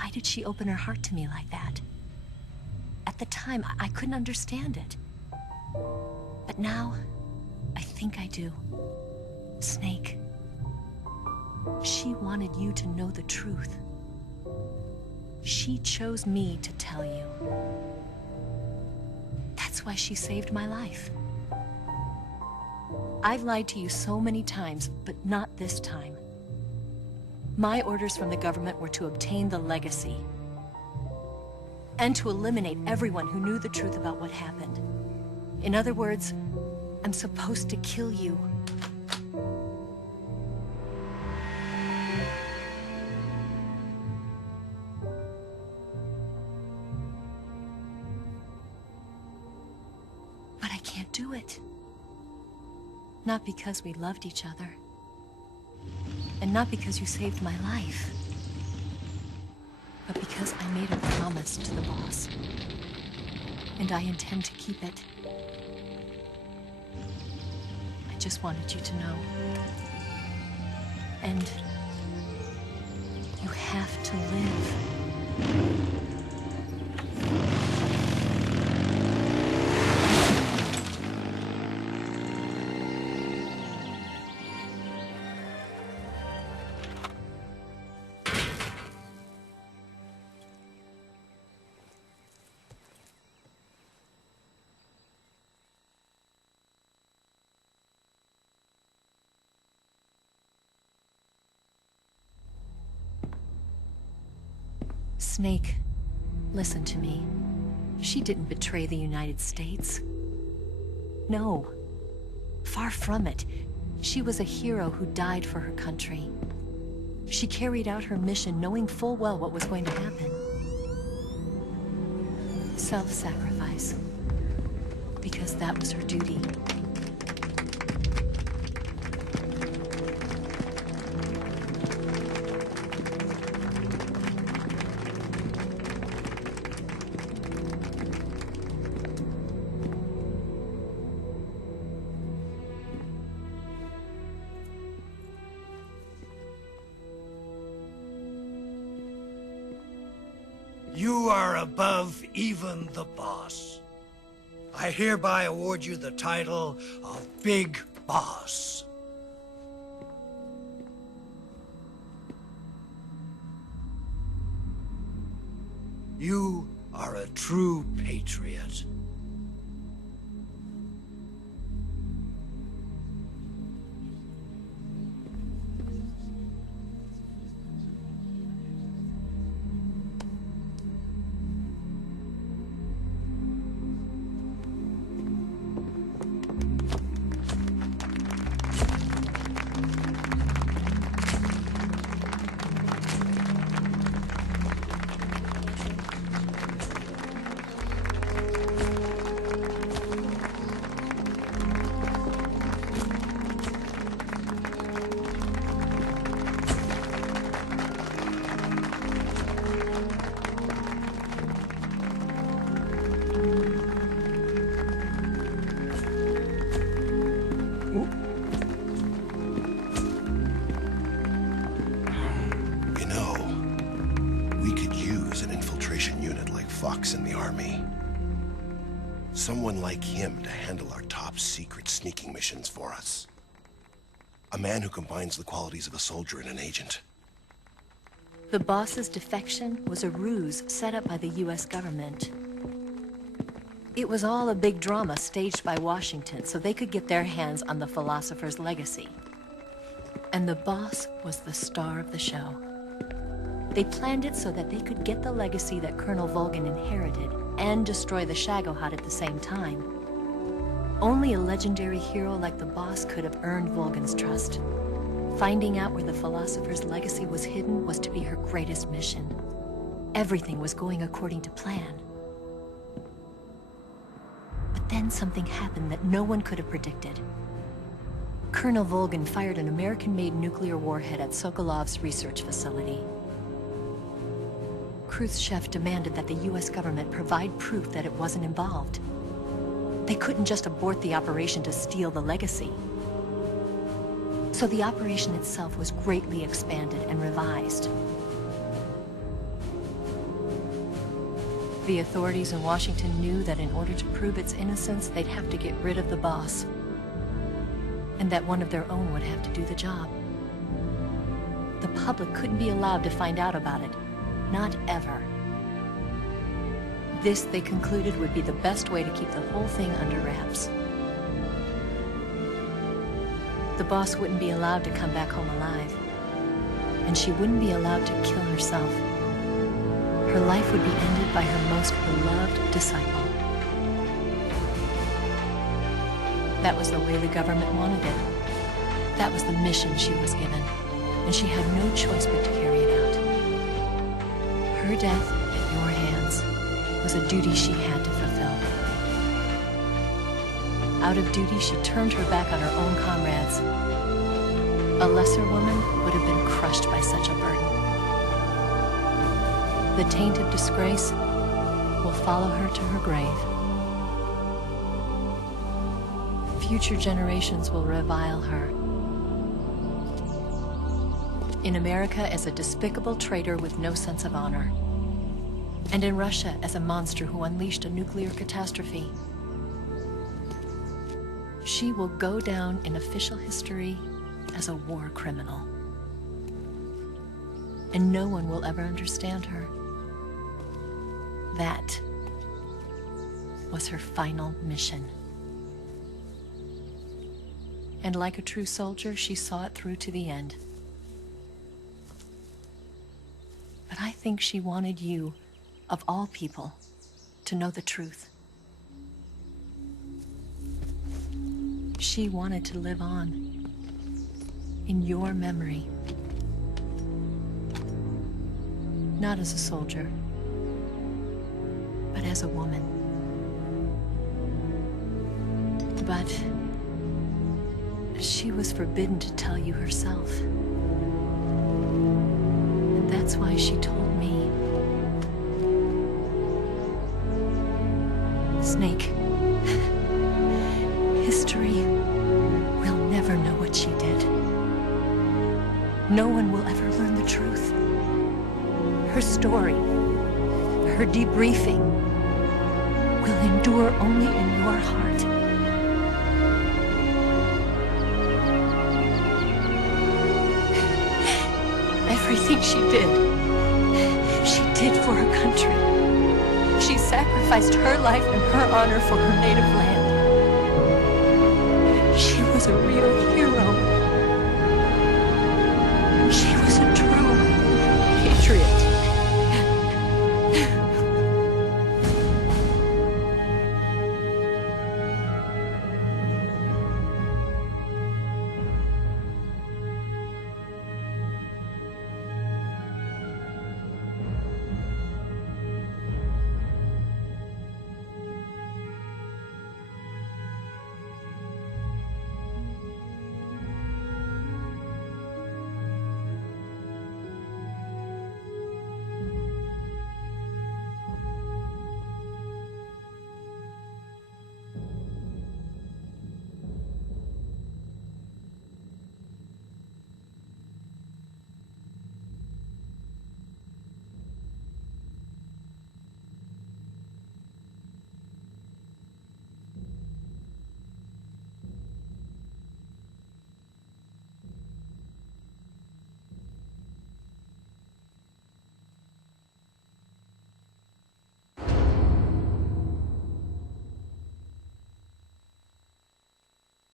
Why did she open her heart to me like that? At the time, I couldn't understand it. But now, I think I do. Snake, she wanted you to know the truth. She chose me to tell you. That's why she saved my life. I've lied to you so many times, but not this time. My orders from the government were to obtain the legacy and to eliminate everyone who knew the truth about what happened. In other words, I'm supposed to kill you. But I can't do it. Not because we loved each other. And not because you saved my life. But because I made a promise to the boss. And I intend to keep it. I just wanted you to know. And you have to live. Snake, listen to me. She didn't betray the United States. No. Far from it. She was a hero who died for her country. She carried out her mission knowing full well what was going to happen. Self-sacrifice. Because that was her duty. You are above even the boss. I hereby award you the title of Big Boss. You are a true patriot. In the army. Someone like him to handle our top secret sneaking missions for us. A man who combines the qualities of a soldier and an agent. The boss's defection was a ruse set up by the US government. It was all a big drama staged by Washington so they could get their hands on the philosopher's legacy. And the boss was the star of the show. They planned it so that they could get the legacy that Colonel Volgin inherited and destroy the Shagohod at the same time. Only a legendary hero like the boss could have earned Volgin's trust. Finding out where the philosopher's legacy was hidden was to be her greatest mission. Everything was going according to plan. But then something happened that no one could have predicted. Colonel Volgin fired an American-made nuclear warhead at Sokolov's research facility. Khrushchev demanded that the US government provide proof that it wasn't involved. They couldn't just abort the operation to steal the legacy. So the operation itself was greatly expanded and revised. The authorities in Washington knew that in order to prove its innocence, they'd have to get rid of the boss, and that one of their own would have to do the job. The public couldn't be allowed to find out about it. Not ever. This, they concluded, would be the best way to keep the whole thing under wraps. The boss wouldn't be allowed to come back home alive, and she wouldn't be allowed to kill herself. Her life would be ended by her most beloved disciple. That was the way the government wanted it. That was the mission she was given, and she had no choice but to carry it out. Her death at your hands was a duty she had to fulfill. Out of duty, she turned her back on her own comrades. A lesser woman would have been crushed by such a burden. The taint of disgrace will follow her to her grave. Future generations will revile her. In America as a despicable traitor with no sense of honor. And in Russia as a monster who unleashed a nuclear catastrophe. She will go down in official history as a war criminal. And no one will ever understand her. That was her final mission. And like a true soldier, she saw it through to the end. But I think she wanted you, of all people, to know the truth. She wanted to live on in your memory. Not as a soldier, but as a woman. But she was forbidden to tell you herself. And that's why she told me. Snake, history will never know what she did. No one will ever learn the truth. Her story, her debriefing, will endure only in your heart. Everything she did for her country. She sacrificed her life and her honor for her native land. She was a real hero.